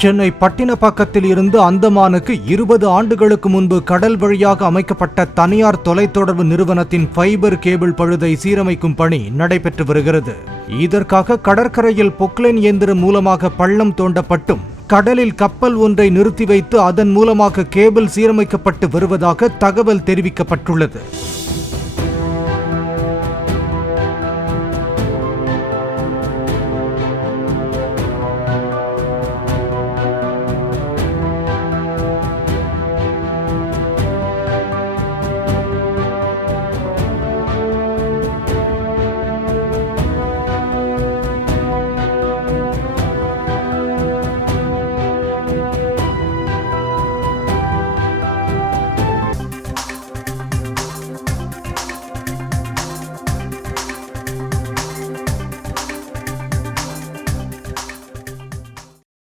சென்னை பட்டினப்பாக்கத்தில் இருந்து அந்தமானுக்கு 20 ஆண்டுகளுக்கு முன்பு கடல் வழியாக அமைக்கப்பட்ட தனியார் தொலைத்தொடர்பு நிறுவனத்தின் ஃபைபர் கேபிள் பழுதை சீரமைக்கும் பணி நடைபெற்று வருகிறது. இதற்காக கடற்கரையில் பொக்லைன் இயந்திரம் மூலமாக பள்ளம் தோண்டப்பட்டும் கடலில் கப்பல் ஒன்றை நிறுத்தி வைத்து அதன் மூலமாக கேபிள் சீரமைக்கப்பட்டு வருவதாக தகவல் தெரிவிக்கப்பட்டுள்ளது.